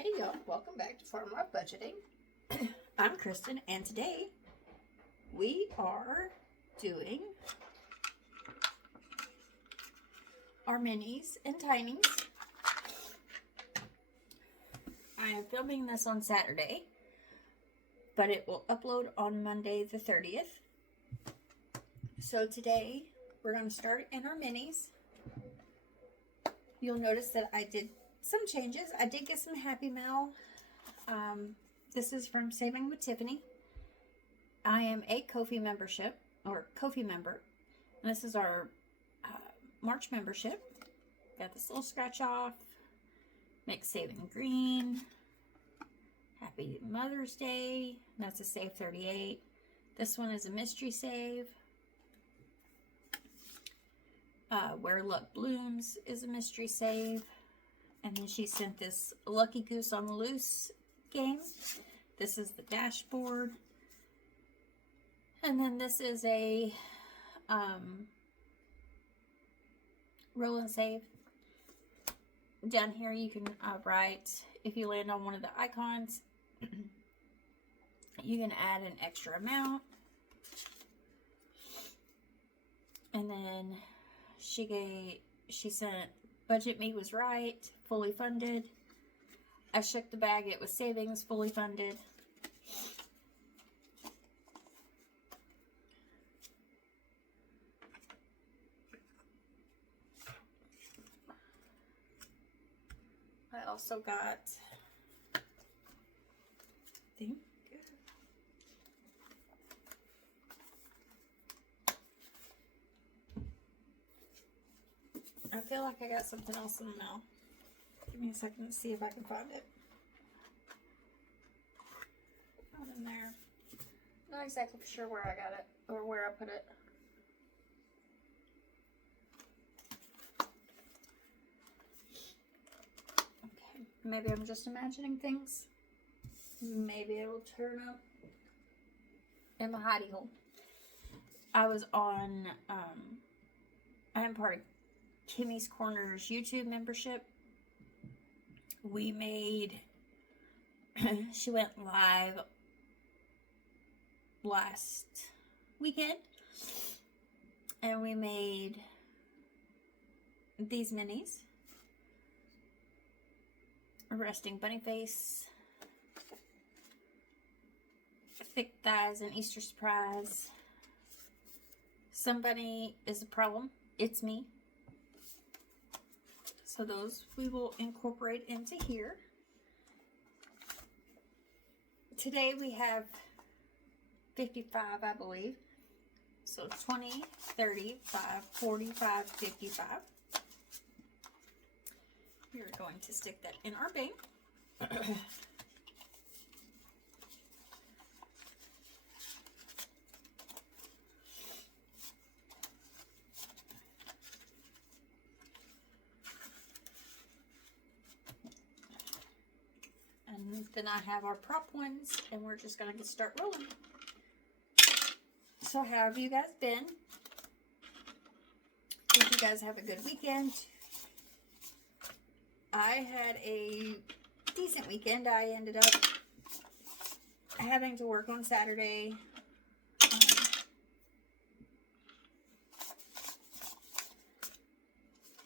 Hey y'all, welcome back to Farm Life Budgeting. I'm Kristen, and today we are doing our minis and tinies. I am filming this on Saturday, but it will upload on Monday the 30th. So today we're going to start in our minis. You'll notice that I did some changes. I did get some Happy Mail. This is from Saving with Tiffany. I am a Ko-fi member. And this is our March membership. Got this little scratch off. Make Saving Green. Happy Mother's Day. That's a Save 38. This one is a mystery save. Where Luck Blooms is a mystery save. And then she sent this Lucky Goose on the Loose game. This is the dashboard. And then this is a roll and save. Down here you can write, if you land on one of the icons, you can add an extra amount. And then she sent budget me was right, fully funded. I shook the bag, it was savings, fully funded. I also got, I feel like I got something else in the mail. Give me a second to see if I can find it. Not in there. Not exactly sure where I got it or where I put it. Okay, maybe I'm just imagining things. Maybe it'll turn up in my hidey hole. I was on, I am part of Kimmy's Corner's YouTube membership. We made, she went live last weekend, and we made these minis. A resting bunny face, thick thighs, and Easter surprise. Somebody is a problem. It's me. So those we will incorporate into here. Today we have 55, I believe. So 20, 35, 45, 55. We're going to stick that in our bank. And then I have our prop ones, and we're just going to start rolling. So how have you guys been? Hope you guys have a good weekend. I had a decent weekend. I ended up having to work on Saturday.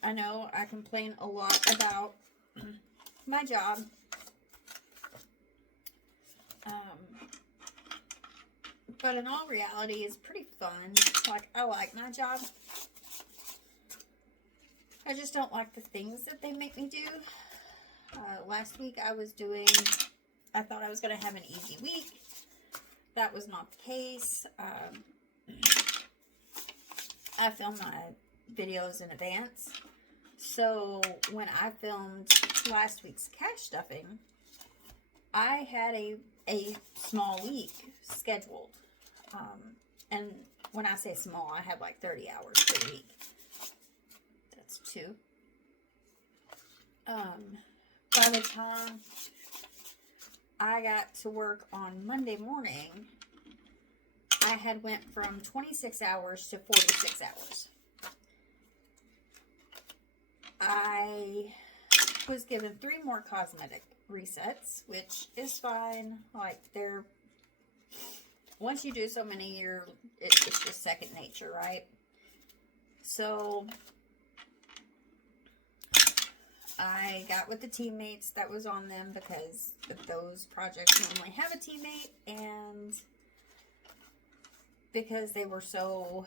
I know I complain a lot about my job. But in all reality, it's pretty fun. Like, I like my job. I just don't like the things that they make me do. Last week I thought I was going to have an easy week. That was not the case. I film my videos in advance. So when I filmed last week's cash stuffing, I had a small week scheduled. And when I say small, I had like 30 hours per week. That's 2. By the time I got to work on Monday morning, I had went from 26 hours to 46 hours. I was given 3 more cosmetic resets, which is fine. Like, they're, once you do so many, it's just second nature, right? So I got with the teammates that was on them, because those projects normally have a teammate, and because they were so,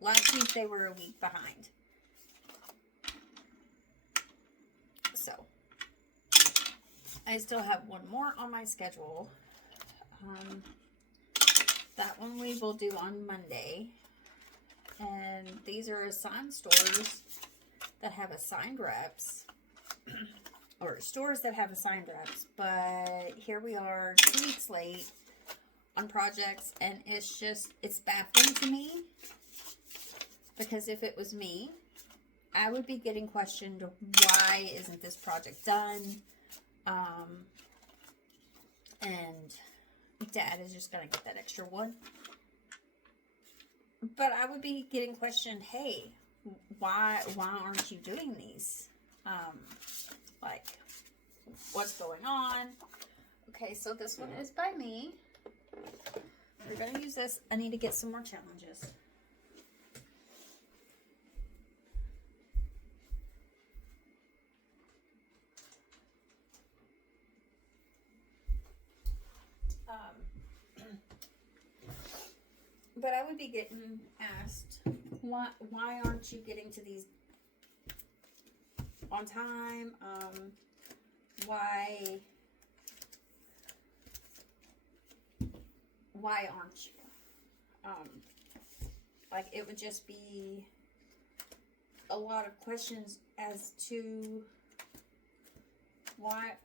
last week they were a week behind. So I still have one more on my schedule. That one we will do on Monday. And these are assigned stores that have assigned reps. Or stores that have assigned reps. But here we are 2 weeks late on projects. And it's baffling to me. Because if it was me, I would be getting questioned, why isn't this project done? And Dad is just going to get that extra one. But I would be getting questioned, hey, why aren't you doing these? Like, what's going on? Okay, so this one is by me. We're going to use this. I need to get some more challenges. But I would be getting asked, why aren't you getting to these on time? Why aren't you? Like, it would just be a lot of questions as to why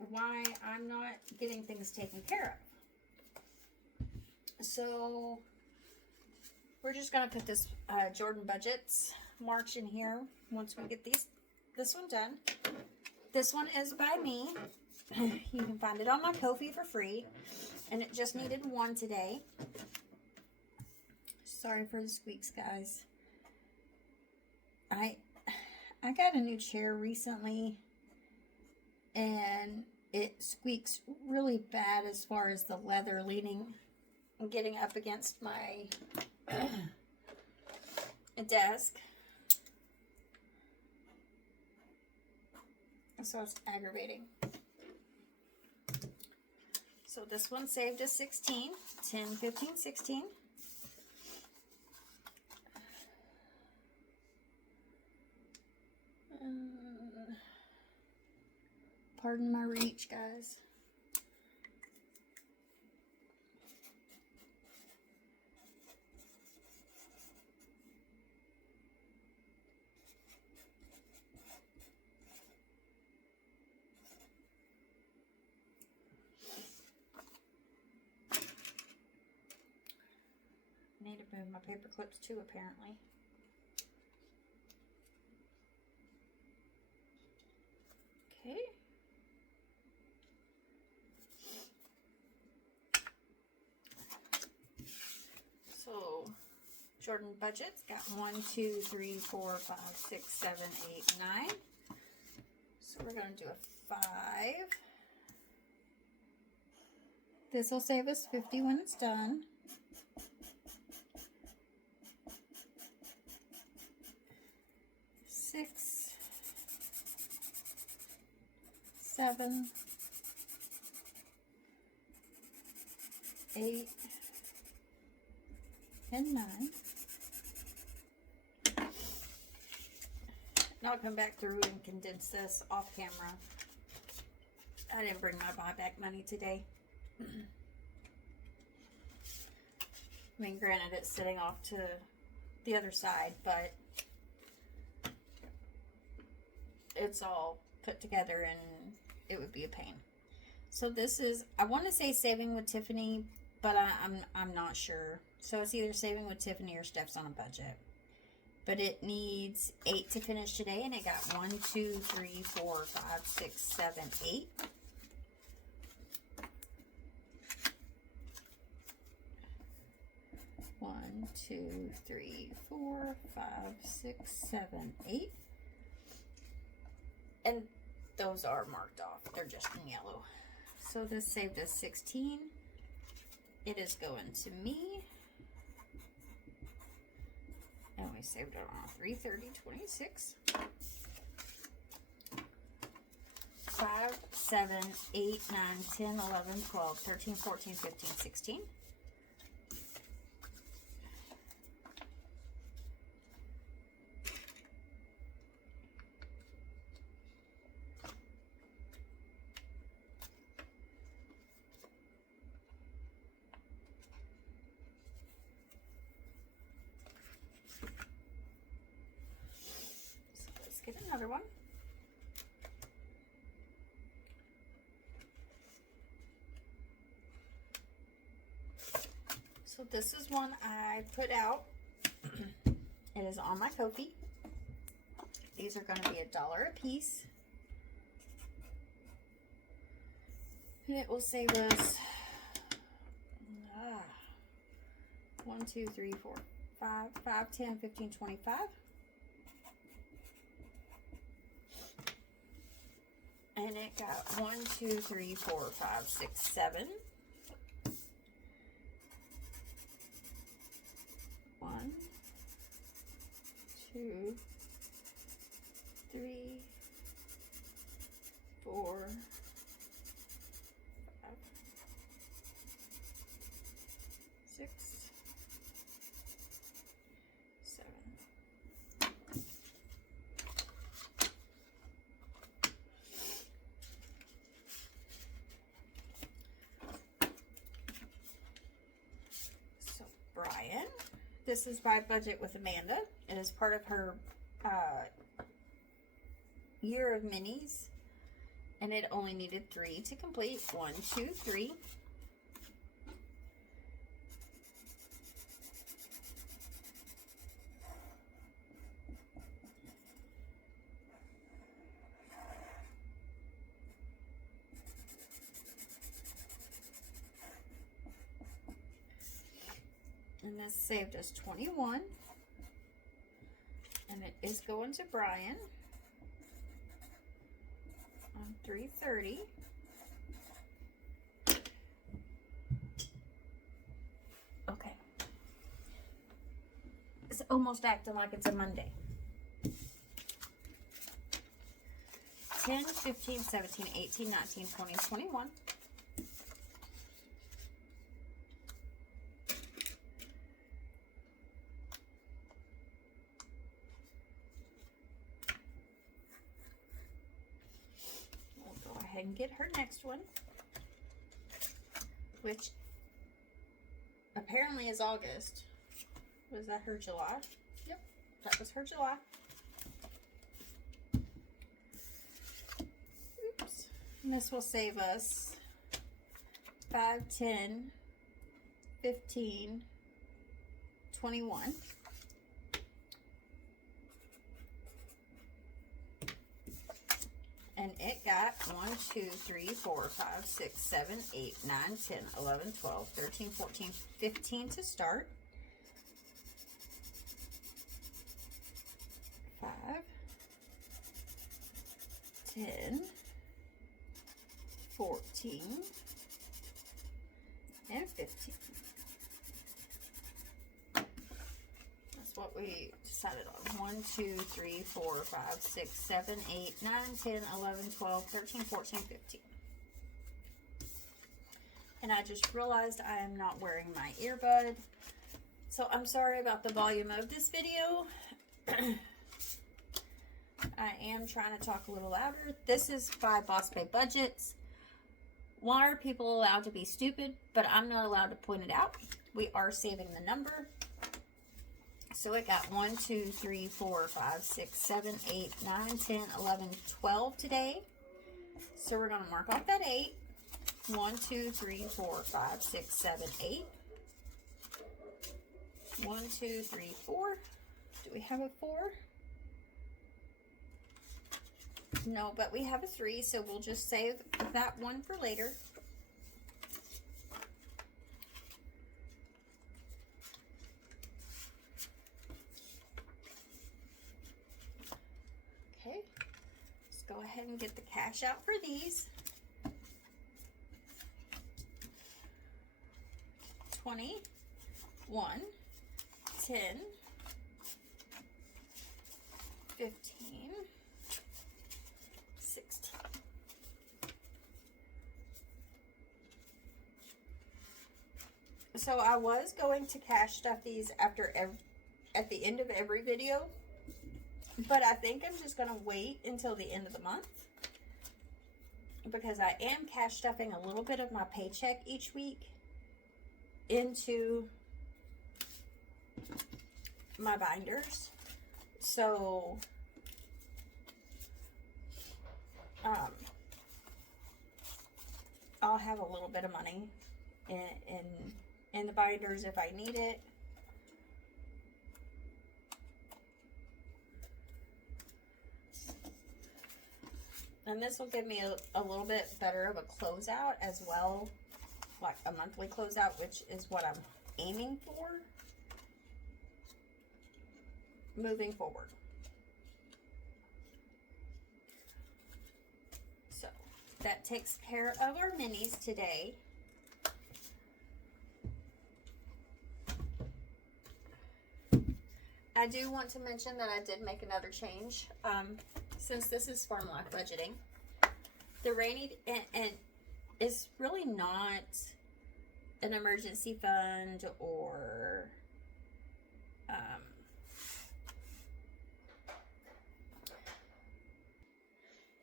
I'm not getting things taken care of. So we're just going to put this Jordan Budgets March in here once we get this one done. This one is by me. You can find it on my Ko-fi for free. And it just needed one today. Sorry for the squeaks, guys. I got a new chair recently. And it squeaks really bad as far as the leather leaning and getting up against my desk. So it's aggravating. So this one saved us 16, 10, 15, 16. Pardon my reach, guys. Need to move my paper clips too, apparently. Okay. So, Jordan Budgets got 1, 2, 3, 4, 5, 6, 7, 8, 9. So we're going to do a 5. This will save us 50 when it's done. Six, 7, 8, and 9. Now I'll come back through and condense this off camera. I didn't bring my buyback money today. I mean, granted, it's sitting off to the other side, but it's all put together and it would be a pain. So this is, I want to say Saving with Tiffany, but I'm not sure. So it's either Saving with Tiffany or Steph's on a Budget. But it needs 8 to finish today, and it got 1, 2, 3, 4, 5, 6, 7, 8. One, 2, 3, 4, 5, 6, 7, 8. And those are marked off. They're just in yellow. So this saved us 16. It is going to me. And we saved it on 3/30/26. 5, 7, 8, 9, 10, 11, 12, 13, 14, 15, 16. So let's get another one. So this is one I put out. It is on my Ko-fi. These are going to be $1 a piece. And it will save us 1, 2, 3, 4, 5, 10, 15, 25. And it got 1, 2, 3, 4, 5, 6, 7. 1, 2, 3, 4, 5, 6, 7. So Brian. This is by Budget with Amanda. It is part of her year of minis. And it only needed 3 to complete. 1, 2, 3. And this saved us 21. And it is going to Brian on 3/30. Okay. It's almost acting like it's a Monday. 10, 15, 17, 18, 19, 20, 21. And get her next one, which apparently is August. Was that her July? Yep, that was her July. Oops. And this will save us 5, 10, 15, 21. And it got 1, 2, 3, 4, 5, 6, 7, 8, 9, 10, 11, 12, 13, 14, 15 to start. 5, 10, 14, and 15. That's what we decided on. 1, 2, 3, 4, 5, 6, 7, 8, 9, 10, 11, 12, 13, 14, 15. And I just realized I am not wearing my earbud. So I'm sorry about the volume of this video. I am trying to talk a little louder. This is by Boss Babe Budgets. Why are people allowed to be stupid, but I'm not allowed to point it out? We are saving the number. So it got 1, 2, 3, 4, 5, 6, 7, 8, 9, 10, 11, 12 today. So we're going to mark off that 8. 1, 2, 3, 4, 5, 6, 7, 8. 1, 2, 3, 4. Do we have a 4? No, but we have a 3, so we'll just save that one for later. go ahead and get the cash out for these. 20, 1, 10, 15, 16. So I was going to cash stuff these at the end of every video, but I think I'm just going to wait until the end of the month because I am cash stuffing a little bit of my paycheck each week into my binders. So I'll have a little bit of money in the binders if I need it. And this will give me a little bit better of a closeout as well, like a monthly closeout, which is what I'm aiming for moving forward. So that takes care of our minis today. I do want to mention that I did make another change. Since this is Farm Life budgeting, the rainy, and it's really not an emergency fund or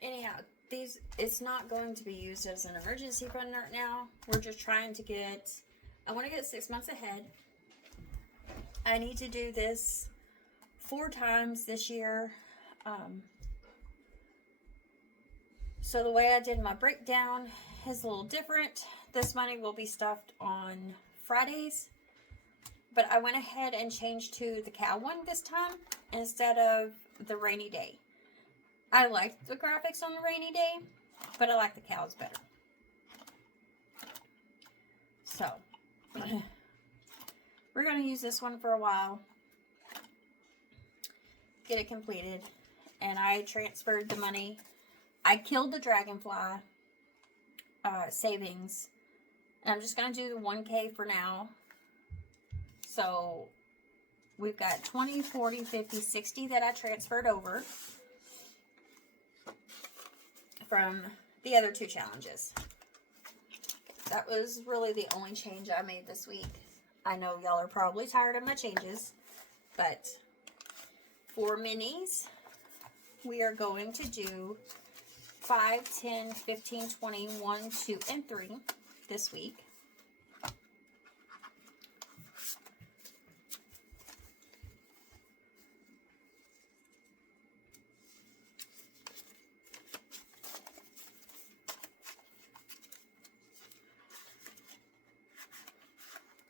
anyhow, it's not going to be used as an emergency fund right now. We're just trying to I want to get 6 months ahead. I need to do this 4 times this year. So the way I did my breakdown is a little different. This money will be stuffed on Fridays, but I went ahead and changed to the cow one this time instead of the rainy day. I like the graphics on the rainy day, but I like the cows better. So we're going to use this one for a while, get it completed, and I transferred the money. I killed the dragonfly savings, and I'm just going to do the 1K for now. So we've got 20, 40, 50, 60 that I transferred over from the other 2 challenges. That was really the only change I made this week. I know y'all are probably tired of my changes, but for minis, we are going to do 5, 10, 15, 20, 1, 2, and 3 this week.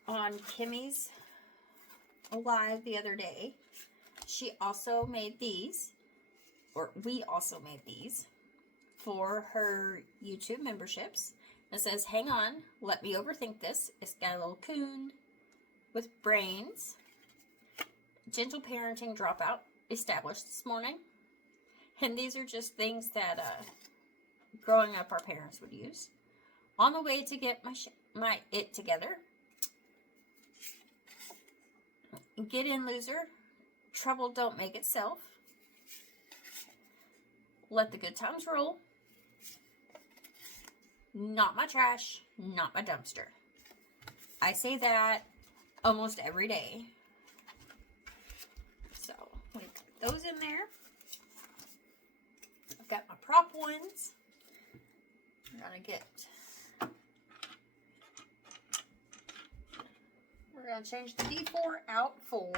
On Kimmy's live the other day, she also made these, or we also made these for her YouTube memberships. It says, hang on, let me overthink this. It's got a little coon with brains. Gentle parenting dropout established this morning. And these are just things that growing up our parents would use. On the way to get my it together. Get in, loser. Trouble don't make itself. Let the good times roll. Not my trash, not my dumpster. I say that almost every day. So, we put those in there. I've got my prop ones. We're going to change the D4 out for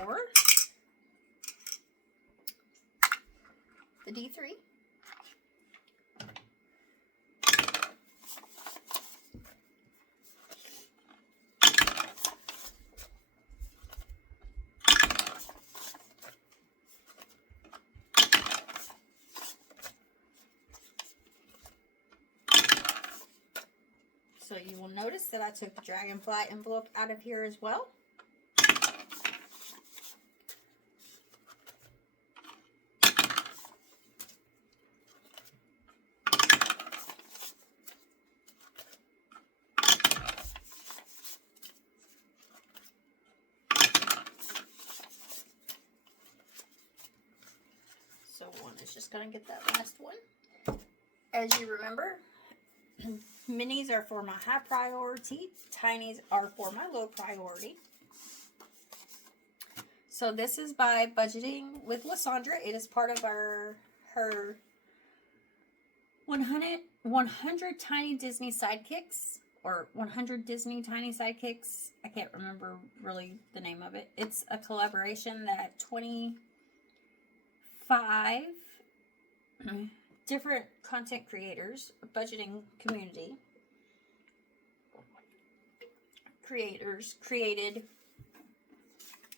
the D3. So you will notice that I took the dragonfly envelope out of here as well. just going to get that last one. As you remember, minis are for my high priority. Tinies are for my low priority. So this is by Budgeting with Lysandra. It is part of her 100 Tiny Disney Sidekicks, or 100 Disney Tiny Sidekicks. I can't remember really the name of it. It's a collaboration that 25 different content creators, budgeting community creators created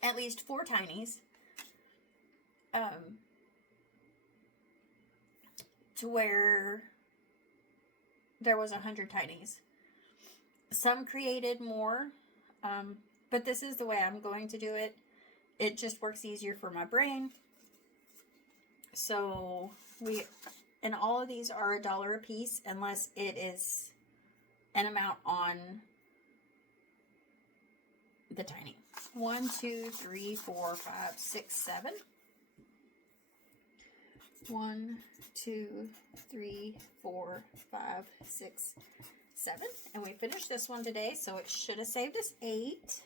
at least 4 Tinies to where there was 100 Tinies. Some created more, but this is the way I'm going to do it. It just works easier for my brain. So and all of these are $1 a piece unless it is an amount on the tiny. 1, 2, 3, 4, 5, 6, 7. 1, 2, 3, 4, 5, 6, 7. And we finished this one today, so it should have saved us 8.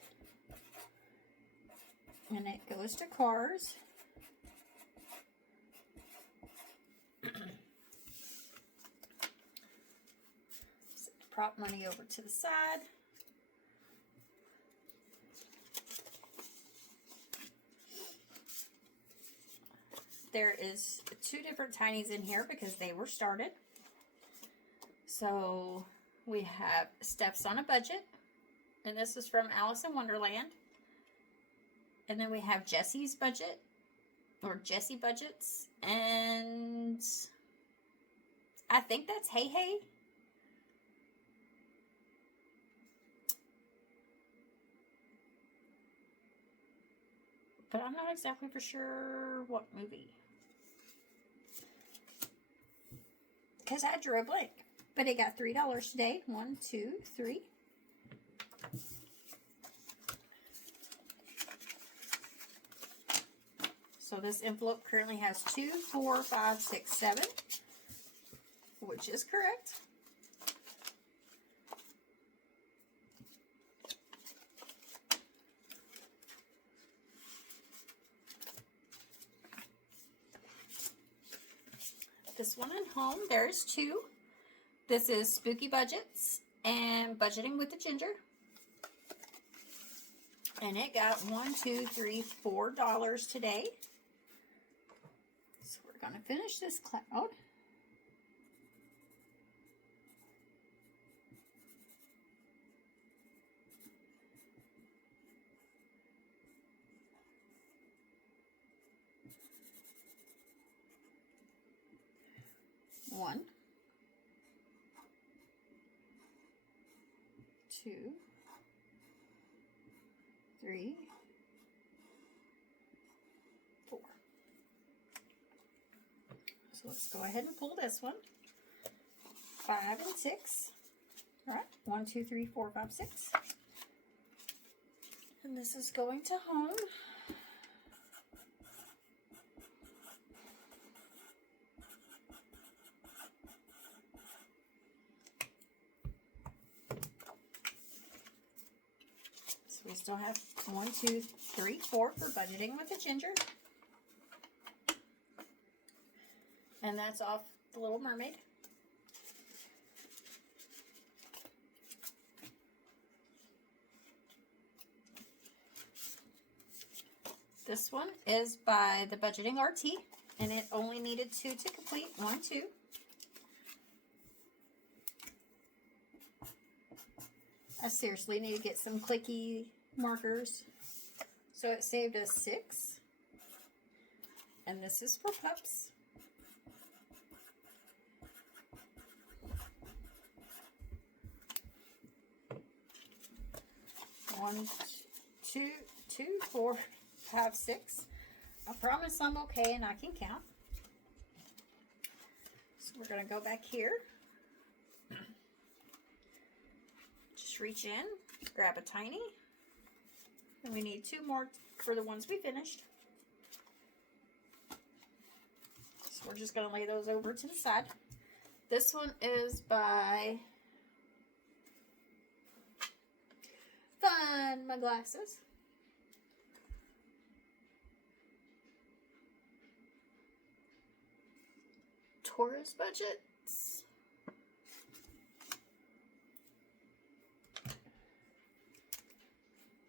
And it goes to cars. Set the prop money over to the side. There is 2 different Tinies in here because they were started. So we have Steps on a Budget, and this is from Alice in Wonderland. And then we have Jessie's Budget, or Jessie Budgets, and I think that's Hey Hey. But I'm not exactly for sure what movie, because I drew a blank. But it got $3 today. 1, 2, 3. So this envelope currently has 2, 4, 5, 6, 7, which is correct. This one at home, there's 2. This is Spooky Budgets and Budgeting with the Ginger. And it got $1, 2, 3, $4 today. So we're going to finish this cloud. One, 2, 3, 4. So let's go ahead and pull this one. 5 and 6. All right, 1, 2, 3, 4, 5, 6. And this is going to home. We still have 1, 2, 3, 4 for Budgeting with the Ginger. And that's off The Little Mermaid. This one is by the Budgeting RT, and it only needed 2 to complete. 1, 2. I seriously need to get some clicky markers. So it saved us 6. And this is for pups. One, 2, 2, 4, 5, 6. I promise I'm okay and I can count. So we're going to go back here. Just reach in, grab a tiny. And we need 2 more for the ones we finished. So we're just going to lay those over to the side. This one is by Find My Glasses. Taurus budgets.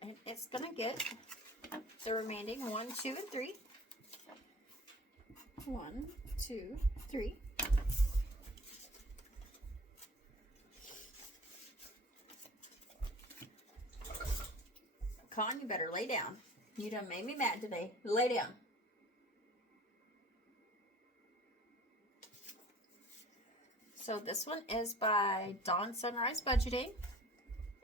And it's going to get the remaining 1, 2, and 3. 1, 2, 3. Con, you better lay down. You done made me mad today. Lay down. So this one is by Dawn Sunrise Budgeting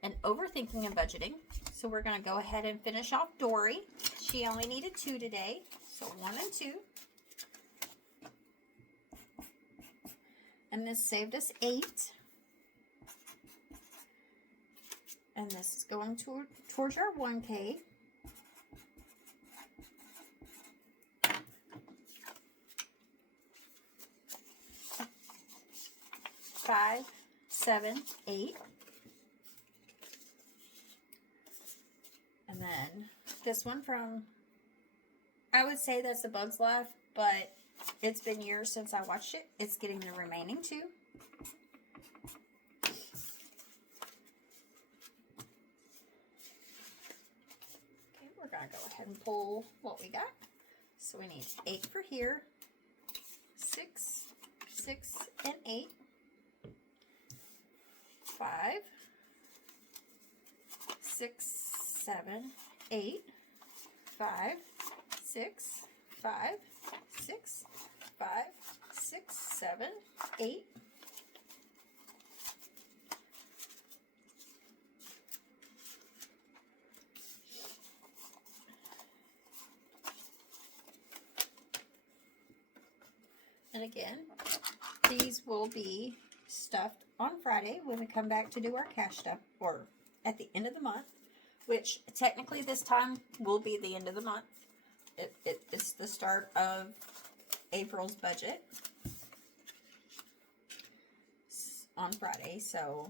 and Overthinking and Budgeting. So we're going to go ahead and finish off Dory. She only needed 2 today. So 1 and 2. And this saved us 8. And this is going towards our 1K. Five, 7, 8. And then this one from, I would say that's A Bug's Life, but it's been years since I watched it. It's getting the remaining 2. Okay, we're going to go ahead and pull what we got. So we need 8 for here, 6, 6, and 8. 5, 6, 7, 8. 5, 6, 5, 6, 5, 6, 7, 8. And again, these will be stuffed on Friday when we come back to do our cash stuff, or at the end of the month, which technically this time will be the end of the month. It's the start of April's budget on Friday, so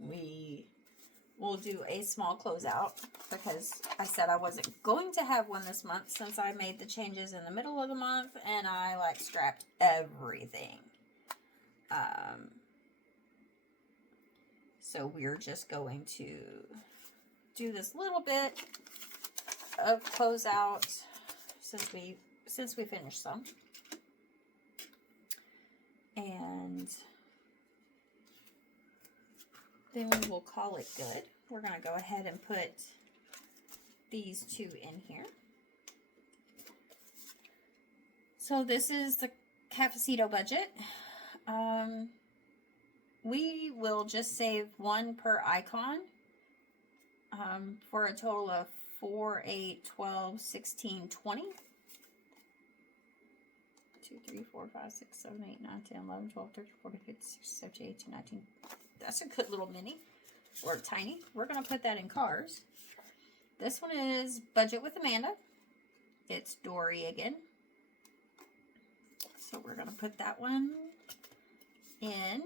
we will do a small closeout because I said I wasn't going to have one this month since I made the changes in the middle of the month and I like scrapped everything. So we're just going to do this little bit of closeout since we finished some. And then we will call it good. We're going to go ahead and put these 2 in here. So this is the Cafecito budget. We will just save 1 per icon for a total of 4, 8, 12, 16, 20. 2, 3, 4, 5, 6, 7, 8, 9, 10, 11, 12, 13, 14, 15, 16, 17, 18, 19. That's a good little mini or tiny. We're going to put that in cars. This one is Budget with Amanda. It's Dory again. So we're going to put that one in.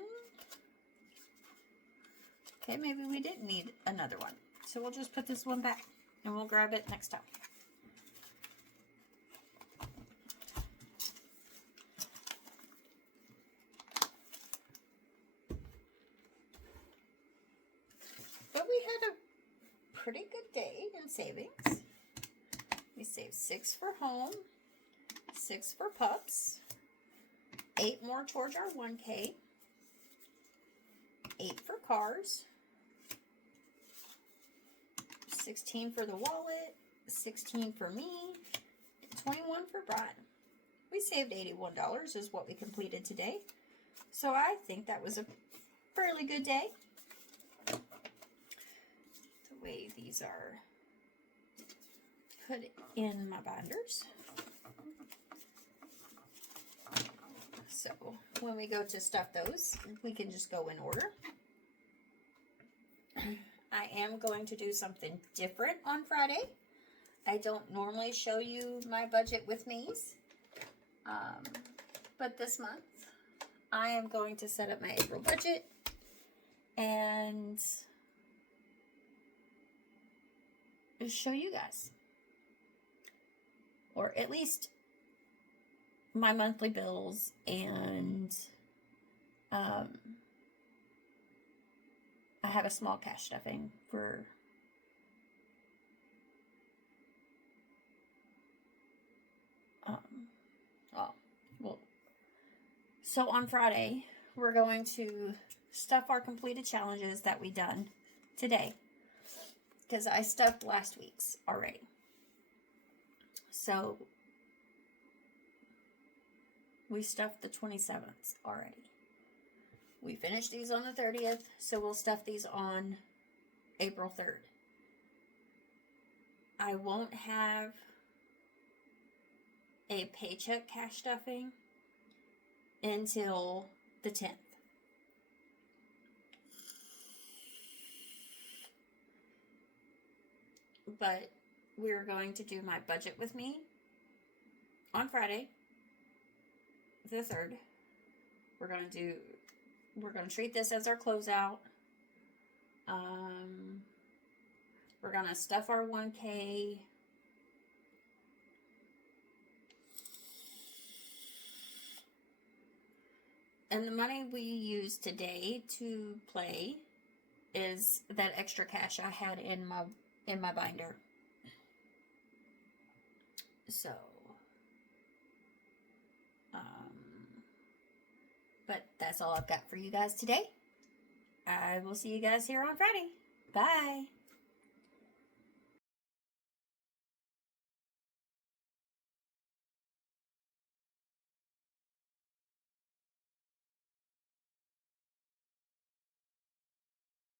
Okay, maybe we didn't need another one. So we'll just put this one back and we'll grab it next time. But we had a pretty good day in savings. We saved 6 for home, 6 for pups, 8 more towards our 1K, 8 for cars, 16 for the wallet, 16 for me, 21 for Brian. We saved $81 is what we completed today. So I think that was a fairly good day. The way these are put in my binders. So when we go to stuff those, we can just go in order. I am going to do something different on Friday. I don't normally show you my budget with me's. But this month, I am going to set up my April budget and show you guys, or at least my monthly bills, and I have a small cash stuffing for so on Friday we're going to stuff our completed challenges that we done today, because I stuffed last week's already. So we stuffed the 27th already. We finished these on the 30th, so we'll stuff these on April 3rd. I won't have a paycheck cash stuffing until the 10th. But we're going to do my budget with me on Friday, the 3rd. We're going to treat this as our closeout. We're going to stuff our 1K. And the money we used today to play is that extra cash I had in my binder. So, but that's all I've got for you guys today. I will see you guys here on Friday. Bye.